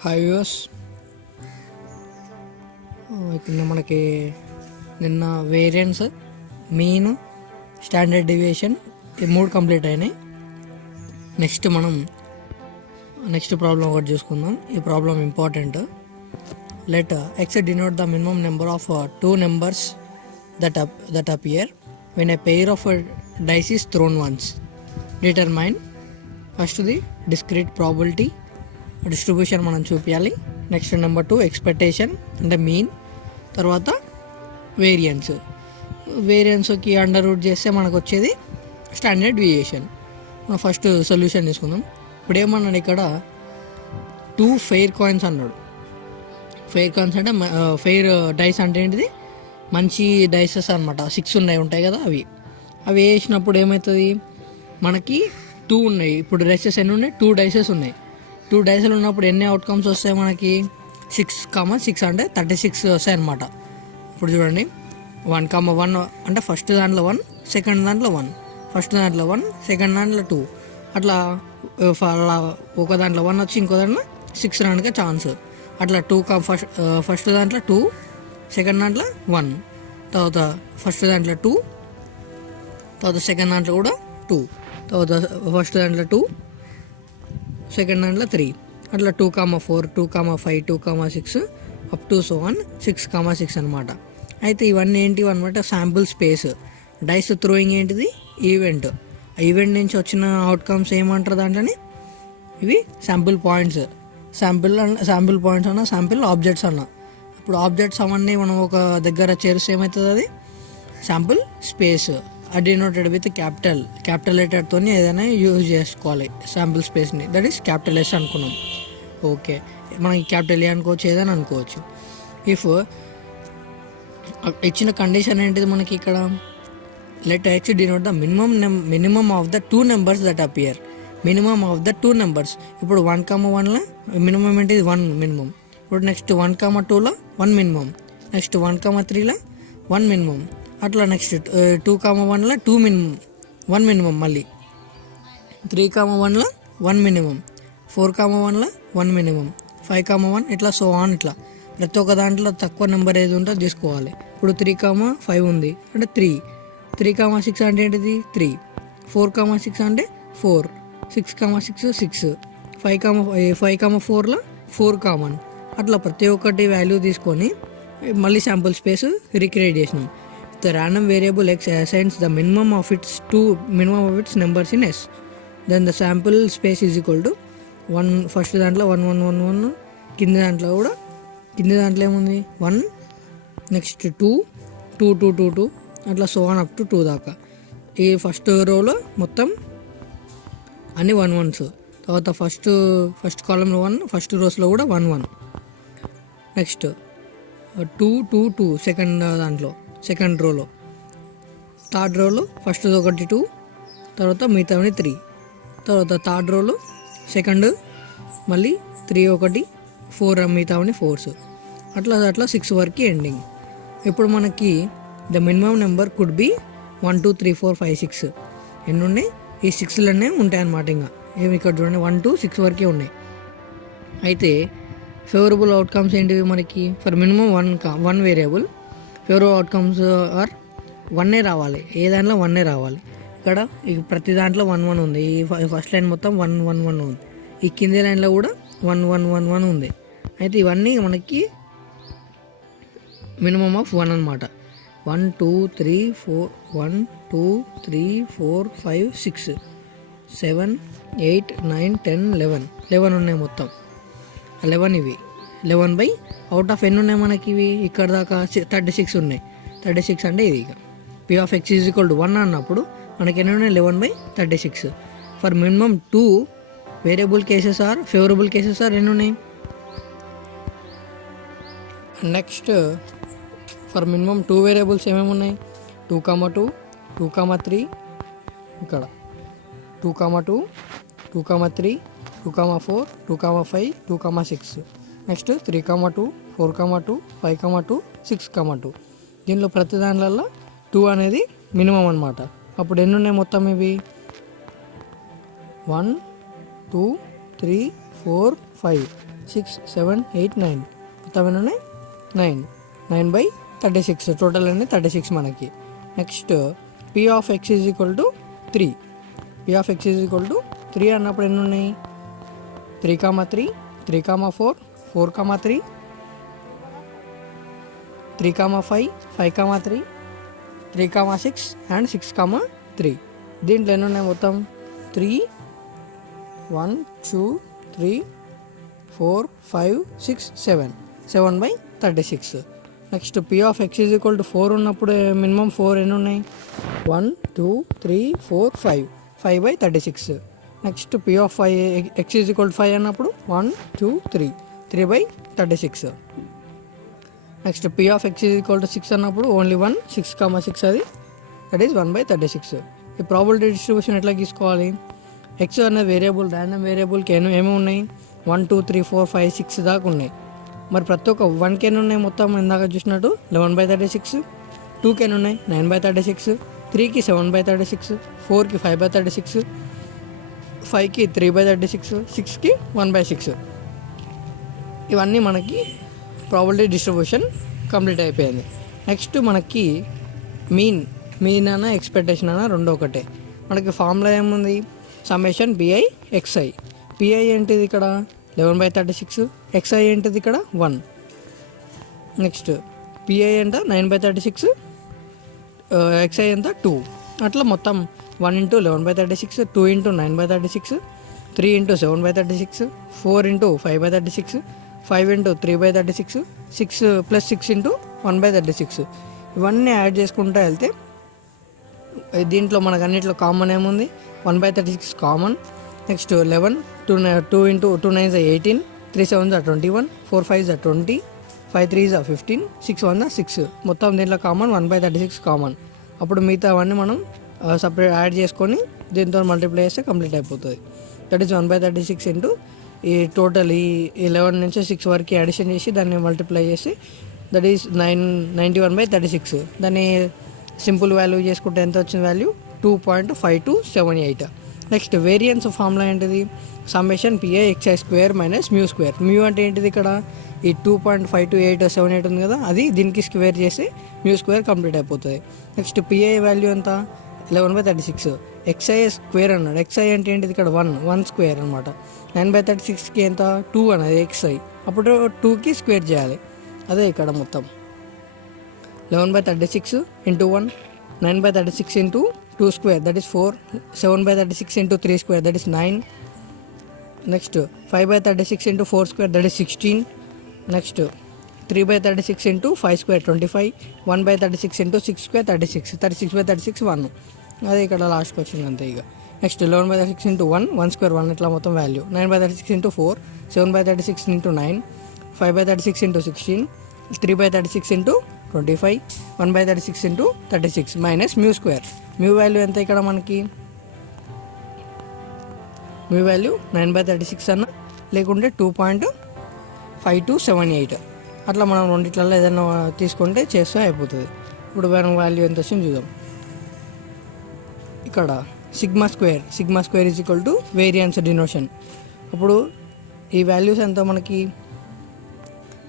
Hi viewers, ఇక్కడ మనకి నిన్న వేరియన్స్, మీన్, స్టాండర్డ్ డివియేషన్ ఈ మూడు కంప్లీట్ అయినాయి. నెక్స్ట్ ప్రాబ్లం ఒకటి చూసుకుందాం. ఈ problem important. Let X denote the minimum number of two numbers that appear when a pair of dice is thrown once. Determine first the discrete probability distribution మనం చూపించాలి. Next number 2 expectation అంటే mean. తర్వాత వేరియన్స్కి under root చేస్తే మనకు వచ్చేది standard deviation. మనం first solution తీసుకుందాం. ఇప్పుడు ఏమన్నాడు ఇక్కడ 2 ఫెయిర్ కాయిన్స్ అన్నాడు. ఫెయిర్ కాయిన్స్ అంటే ఫెయిర్ డైస్ అంటే ఏంటిది, మంచి డైసెస్ అనమాట. 6 ఉంటాయి కదా, అవి వేసినప్పుడు ఏమవుతుంది, మనకి 2 ఉన్నాయి. ఇప్పుడు డైసెస్ ఎన్ని ఉన్నాయి, 2 డైసెస్ ఉన్నాయి. 2 డైస్లు ఉన్నప్పుడు ఎన్ని అవుట్కమ్స్ వస్తాయి మనకి, 6 అంటే 36 వస్తాయి అన్నమాట. ఇప్పుడు చూడండి, 1,1 అంటే ఫస్ట్ దాంట్లో 1, సెకండ్ దాంట్లో 1, ఫస్ట్ దాంట్లో 1, సెకండ్ దాంట్లో 2, అట్లా ఒక దాంట్లో 1 వచ్చి ఇంకో దాంట్లో 6 రావడానికి ఛాన్స్. అట్లా ఫస్ట్ దాంట్లో 2, సెకండ్ దాంట్లో 1, తర్వాత ఫస్ట్ దాంట్లో 2, తర్వాత సెకండ్ దాంట్లో కూడా 2, తర్వాత ఫస్ట్ దాంట్లో 2, సెకండ్ దాంట్లో 3, అట్లా 2,4, 2,5, 2,6 అప్ టు సో 6,6 అనమాట. అయితే ఇవన్నీ ఏంటివి అనమాట, శాంపుల్ స్పేస్. డైస్ థ్రోయింగ్ ఏంటిది, ఈవెంట్. ఆ ఈవెంట్ నుంచి వచ్చిన అవుట్కమ్స్ ఏమంటారు దాంట్లోని, ఇవి శాంపుల్ పాయింట్స్. శాంపుల్ పాయింట్స్ అన్న శాంపుల్ ఆబ్జెక్ట్స్ అన్న. ఇప్పుడు ఆబ్జెక్ట్స్ అవన్నీ మనం ఒక దగ్గర చేరిస్తే ఏమవుతుంది, అది sample space. Denoted with capital లెటర్తో ఏదైనా యూజ్ చేసుకోవాలి శాంపుల్ స్పేస్ని. దట్ ఈస్ క్యాపిటల్ ఎస్ అనుకున్నాం. ఓకే, మనకి క్యాపిటల్ ఏ అనుకోవచ్చు, ఏదైనా అనుకోవచ్చు. ఇఫ్ ఇచ్చిన కండిషన్ ఏంటిది మనకి ఇక్కడ, let X denote the minimum of the 2 numbers that appear. Minimum of the 2 numbers. ఇప్పుడు 1,1లో మినిమం ఏంటిది, 1 మినిమం. ఇప్పుడు నెక్స్ట్ 1,2లో 1 మినిమం, నెక్స్ట్ 1,3లో 1 మినిమం, అట్లా నెక్స్ట్ 2,1లో 2 మినిమం, 1 మినిమం, మళ్ళీ 3,1లో 1 మినిమం, 4,1లో 1 మినిమం, 5,1 ఇట్లా సో ఆన్. ఇట్లా ప్రతి ఒక్క దాంట్లో తక్కువ నెంబర్ ఏది ఉంటుందో తీసుకోవాలి. ఇప్పుడు 3,5 ఉంది అంటే 3, 3,6 అంటే ఏంటిది 3, 4,6 అంటే 4, 6,6 6, 5,4లో 4 కామన్. అట్లా ప్రతి ఒక్కటి వాల్యూ తీసుకొని మళ్ళీ శాంపుల్ స్పేస్ రిక్రియేట్ చేసినాం. The random variable x assigns the minimum of its numbers in S. Then the sample space is equal to 1. First దాంట్లో 1 1 1 1, కింది దాంట్లో ఏముంది 1, నెక్స్ట్ 2 2 2 2 2, అట్లా సో ఆన్ అప్ టు 2 దాకా. ఈ ఫస్ట్ రోలో మొత్తం అన్ని 1 1s. తర్వాత ఫస్ట్ కాలంలో 1, ఫస్ట్ రోస్లో కూడా 1 1. నెక్స్ట్ 2 2 2 సెకండ్ రోలో, థర్డ్ రోలో ఫస్ట్ ఒకటి 2, తర్వాత మిగతావని 3, తర్వాత థర్డ్ రోలో సెకండ్ మళ్ళీ 3 1 4, మిగతావని 4s. అట్లా 6 వరకు ఎండింగ్. ఇప్పుడు మనకి the minimum number could be 1 2 3 4 5 6. ఎన్ని ఉన్నాయి, ఈ 6లోనే ఉంటాయి అన్నమాట. ఇంకా ఏమి ఇక్కడ చూడండి 1 2 6 వరకే ఉన్నాయి. అయితే ఫేవరబుల్ అవుట్కమ్స్ ఏంటివి మనకి, for minimum 1 variable favourable outcomes are 1 రావాలి. ఏ దాంట్లో 1 రావాలి. ఇక్కడ ప్రతి దాంట్లో 1 1 ఉంది. ఈ ఫస్ట్ లైన్ మొత్తం 1 1 1 ఉంది. ఈ కింది లైన్లో కూడా 1 1 1 1 ఉంది. అయితే ఇవన్నీ మనకి మినిమమ్ ఆఫ్ 1 అనమాట. 1 2 3 4 1 2 3 4 5 6 7 8 9 10 11 ఉన్నాయి మొత్తం. 11 ఇవి 11 అవుట్ ఆఫ్ ఎన్ని ఉన్నాయి మనకి, ఇవి ఇక్కడ దాకా 36 ఉన్నాయి. 36 అంటే ఇది. ఇక p of x is equal to 1 అన్నప్పుడు మనకి ఎన్ని ఉన్నాయి, 11/36. For minimum 2 variable cases are favourable cases are ఎన్ని ఉన్నాయి. నెక్స్ట్ ఫర్ మినిమం 2 వేరియబుల్స్ ఏమేమి ఉన్నాయి, 2,2 2,3, ఇక్కడ 2,2 2,3 2,4 2,5 2,6, నెక్స్ట్ 3,2 4,2 5,2 6,2. దీనిలో ప్రతి దానిలో 2 అనేది మినిమం అనమాట. అప్పుడు ఎన్ని ఉన్నాయి మొత్తం, ఇవి 1 2 3 4 5 6 7 8 9 మొత్తం ఎన్ని ఉన్నాయి 9/36 టోటల్ అన్ని 36 మనకి. Next P of X is equal to 3. P of X is equal to 3 అన్నప్పుడు ఎన్ని ఉన్నాయి 3,3 3,4 4,3 3,5 5,3 3,6 అండ్ 6,3. దీంట్లో ఎన్ని ఉన్నాయి మొత్తం 3 1 2 3 4 5 6 7 7/36. Next P of X is equal to 4 ఉన్నప్పుడు మినిమం 4 ఎన్ని ఉన్నాయి 1 2 3 4 5 5/36. Next P of 5 X is equal to 5 అన్నప్పుడు 1 2 3 3/36. Next P of X is equal to 6 అన్నప్పుడు ఓన్లీ 1 6,6 అది దట్ ఈస్ 1/36. ఈ ప్రాబిలిటీ డిస్ట్రిబ్యూషన్ ఎట్లా తీసుకోవాలి ఎక్స్ అనే వేరియబుల్ ర్యాండమ్ వేరియబుల్కి ఏమేమి ఉన్నాయి 1 2 3 4 5 6 దాకా ఉన్నాయి. మరి ప్రతి ఒక్క 1కి ఎన్ని ఉన్నాయి మొత్తం ఇందాక చూసినట్టు 11/36, 2కి ఎన్ని ఉన్నాయి 9/36, 3కి 7/36, 4కి 5/36, 5కి 3/36, 6కి 1/6. ఇవన్నీ మనకి ప్రాబిలిటీ డిస్ట్రిబ్యూషన్ కంప్లీట్ అయిపోయింది. నెక్స్ట్ మనకి మీన్ అన్న ఎక్స్పెక్టేషన్ అన్న రెండు ఒకటే. మనకి ఫార్ములా ఏముంది సమ్మేషన్ పిఐ ఎక్స్ఐ. పిఐ ఏంటిది ఇక్కడ 11/36, ఎక్స్ఐ ఏంటిది ఇక్కడ 1. నెక్స్ట్ పిఐ ఎంత 9/36, ఎక్స్ఐ ఎంత 2. అట్లా మొత్తం 1 × 11/36, 2 × 9/36, 3 × 7/36, 4 × 5/36, 5 × 3/36, 6 + 6 × 1/36. ఇవన్నీ యాడ్ చేసుకుంటూ వెళ్తే దీంట్లో మనకు అన్నింటిలో కామన్ ఏముంది 1/36 కామన్. నెక్స్ట్ 11, 2 × 2 9 18, 3 7 21, 4 5 20, 5 3 15, 6 1 6. మొత్తం దీంట్లో కామన్ 1/36 కామన్. అప్పుడు మిగతా అవన్నీ మనం సపరేట్ యాడ్ చేసుకొని దీంతో మల్టిప్లై చేస్తే కంప్లీట్ అయిపోతుంది. దట్ ఈస్ 1/36 ఇంటూ ఈ టోటల్ ఈ 11 నుంచి 6 వరకు అడిషన్ చేసి దాన్ని మల్టిప్లై చేసి దట్ ఈస్ 91/36. దాన్ని సింపుల్ వాల్యూ చేసుకుంటే ఎంత వచ్చిన వాల్యూ 2.5278. నెక్స్ట్ వేరియన్స్ ఫార్ములా ఏంటిది summation pi xi square minus mu square. Mu అంటే ఏంటిది ఇక్కడ ఈ 2.52878 ఉంది కదా అది దీనికి స్క్వేర్ చేసి మ్యూ స్క్వేర్ కంప్లీట్ అయిపోతుంది. నెక్స్ట్ పిఐ వాల్యూ ఎంత 11/36, ఎక్స్ఐ స్క్వేర్ అన్నాడు. ఎక్స్ఐ అంటే ఏంటిది ఇక్కడ 1 స్క్వేర్ అనమాట. 9/36కి ఎంత 2 అనేది ఎక్స్ఐ, అప్పుడు 2కి స్క్వేర్ చేయాలి. అదే ఇక్కడ మొత్తం 11/36 × 1, 9/36 × 2 square that is 4, 7/36 × 3 square that is 9. Next 5/36 × 4 square that is 16. Next 3/36 × 5 square 25, 1/36 × 6 square 36, 36/36 1. అదే ఇక్కడ లాస్ట్కి వచ్చింది అంతే ఇక. నెక్స్ట్ 11/36 × 1 square 1 ఇట్లా మొత్తం value. 9/36 × 4, 7/36 × 9, 5/36 × 16, 3/36 × 25, 1/36 × 36 minus mu square. Mu value ఎంత ఇక్కడ మనకి మ్యూ వాల్యూ 9/36 అన్న లేకుంటే 2.5278. అట్లా మనం రెండిట్లలో ఏదైనా తీసుకుంటే చేస్తే అయిపోతుంది. ఇప్పుడు మనం వాల్యూ ఎంత వచ్చింది చూద్దాం. ఇక్కడ sigma square is equal to variance denotation. అప్పుడు ఈ వాల్యూస్ ఎంత మనకి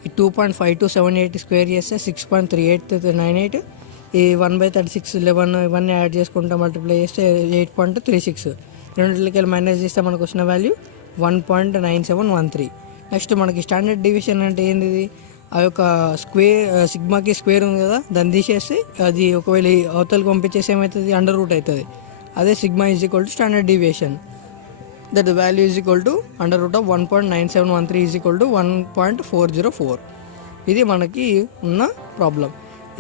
ఈ 2.5278 స్క్వేర్ చేస్తే 6.3898, ఈ 1/36 11 ఇవన్నీ యాడ్ చేసుకుంటే మల్టిప్లై చేస్తే 8.36. రెండింటికి మైనస్ చేస్తే మనకు వచ్చిన వాల్యూ 1.9713. నెక్స్ట్ మనకి స్టాండర్డ్ డివిజన్ అంటే ఏంది ఆ యొక్క సిగ్మాకి స్క్వేర్ ఉంది కదా దాన్ని తీసేస్తే అది ఒకవేళ అవతలకి పంపించేసి ఏమవుతుంది అండర్ రూట్ అవుతుంది. అదే sigma is equal to standard deviation. That value is equal to under root of 1.9713 is equal to 1.404. ఇది మనకి ఉన్న ప్రాబ్లం.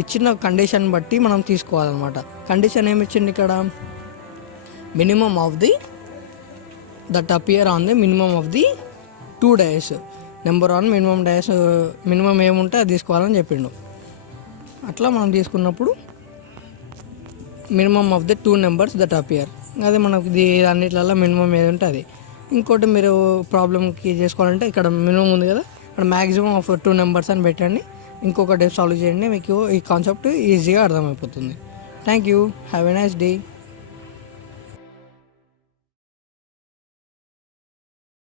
ఇచ్చిన కండిషన్ బట్టి మనం తీసుకోవాలన్నమాట. కండిషన్ ఏమి ఇచ్చింది ఇక్కడ minimum of the that appear on the minimum of the 2 days. Number on minimum days minimum ఏముంటే అది తీసుకోవాలని చెప్పిండు. అట్లా మనం తీసుకున్నప్పుడు minimum of the 2 numbers that appear. అదే మనకు అన్నిట్లలో మినిమం ఏది ఉంటే అది. ఇంకోటి మీరు ప్రాబ్లమ్కి చేసుకోవాలంటే ఇక్కడ మినిమం ఉంది కదా ఇక్కడ మ్యాక్సిమం ఆఫ్ 2 నెంబర్స్ అని పెట్టండి. ఇంకొకటి సాల్వ్ చేయండి, మీకు ఈ కాన్సెప్ట్ ఈజీగా అర్థమైపోతుంది. Thank you. Have a nice day.